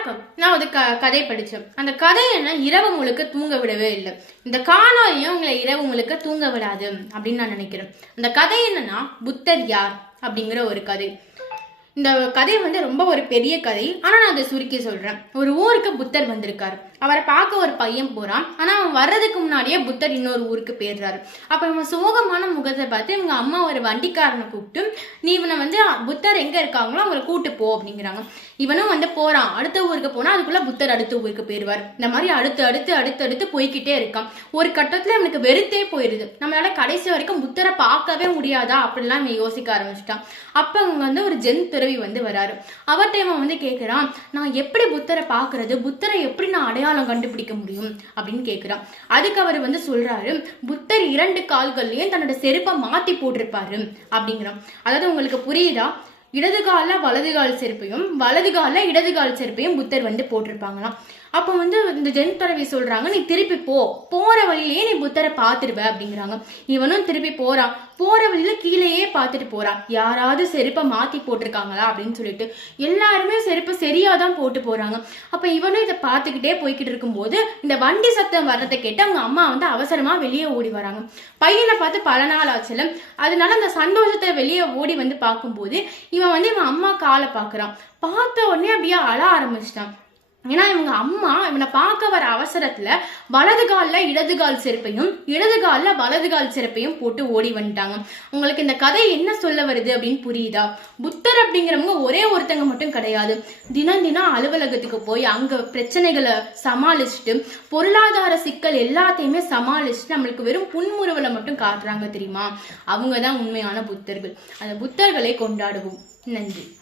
வணக்கம். நான் ஒரு க கதை படித்தேன் அந்த கதை என்ன இரவு முழுக்க தூங்க விடவே இல்லை. இந்த காணொலியும் உங்களை இரவு முழுக்க தூங்க விடாது அப்படின்னு நான் நினைக்கிறேன். அந்த கதை என்னன்னா புத்தர் யார் அப்படிங்கிற ஒரு கதை. இந்த கதை வந்து ரொம்ப ஒரு பெரிய கதை. ஆனால் நான் அதை சுருக்கி சொல்கிறேன் ஒரு ஊருக்கு புத்தர் வந்திருக்காரு. அவரை பார்க்க ஒரு பையன் போகிறான் ஆனால் அவன் வர்றதுக்கு முன்னாடியே புத்தர் இன்னொரு ஊருக்கு போயிடுறாரு. அப்போ இவன் சோகமான முகத்தை பார்த்து இவங்க அம்மா ஒரு வண்டிக்காரனை கூப்பிட்டு நீ இவனை வந்து புத்தர் எங்கே இருக்காங்களோ அவங்களை கூட்டு போ அப்படிங்கிறாங்க. இவனும் வந்து போகிறான் அடுத்த ஊருக்கு போனால் அதுக்குள்ள புத்தர் அடுத்த ஊருக்கு போயிடுவார். இந்த மாதிரி அடுத்து அடுத்து அடுத்து அடுத்து போய்கிட்டே இருக்கான். ஒரு கட்டத்தில் அவனுக்கு வெறுத்தே போயிடுது நம்மளால கடைசி வரைக்கும் புத்தரை பார்க்கவே முடியாதா அப்படிலாம் இவன் யோசிக்க ஆரம்பிச்சிட்டான். அப்போ அவங்க வந்து ஒரு ஜென் துறவி வந்து வராரு. அவர்கிட்ட இவன் வந்து கேட்குறான் நான் எப்படி புத்தரை பார்க்கறது புத்தரை எப்படி நான் அடையாளம் கண்டுபிடிக்க முடியும்? அப்படின்னு கேட்குறான் அதுக்கு அவர் வந்து சொல்றாரு புத்தர் இரண்டு கால்கள்லயும் தன்னோட செருப்பை மாத்தி போட்டிருப்பாரு. அப்படிங்கிறான். அதாவது உங்களுக்கு புரியுதா? இடது கால வலது கால் செருப்பையும் வலது கால இடது கால் செருப்பையும் புத்தர் வந்து போட்டிருப்பாங்களாம். அப்போ வந்து இந்த ஜென் பறவை சொல்கிறாங்க நீ திருப்பி போ. போகிற வழியிலேயே நீ புத்தரை பார்த்துருவ அப்படிங்கிறாங்க. இவனும் திருப்பி போகிறான் போகிற வழியில கீழேயே பார்த்துட்டு போகிறான் யாராவது செருப்பை மாற்றி போட்டிருக்காங்களா அப்படின்னு சொல்லிட்டு. எல்லாருமே செருப்பை சரியாக தான் போட்டு போகிறாங்க அப்போ இவனும் இதை பார்த்துக்கிட்டே போய்கிட்டு இருக்கும்போது இந்த வண்டி சத்தம் வர்றதை கேட்டு அவங்க அம்மா வந்து அவசரமாக வெளியே ஓடி வராங்க. பையனை பார்த்து பல நாள் ஆச்சுல அதனால அந்த சந்தோஷத்தை வெளியே ஓடி வந்து பார்க்கும்போது இவன் வந்து இவன் அம்மா காலை பார்க்குறான். பார்த்த உடனே அப்படியே அழ ஆரம்பிச்சிட்டான். ஏன்னா இவங்க அம்மா இவனை பார்க்க வர அவசரத்துல வலது காலில் இடது கால் செருப்பையும் இடது காலில் வலது கால் செருப்பையும் போட்டு ஓடி வந்துட்டாங்க. உங்களுக்கு இந்த கதை என்ன சொல்ல வருது அப்படின்னு புரியுதா? புத்தர் அப்படிங்கிறவங்க ஒரே ஒருத்தங்க மட்டும் கிடையாது. தினம் தினம் அலுவலகத்துக்கு போய் அங்க பிரச்சனைகளை சமாளிச்சுட்டு பொருளாதார சிக்கல் எல்லாத்தையுமே சமாளிச்சுட்டு நம்மளுக்கு வெறும் புன்முறுவலை மட்டும் காட்டுறாங்க தெரியுமா? அவங்க தான் உண்மையான புத்தர்கள். அந்த புத்தர்களை கொண்டாடுவோம். நன்றி.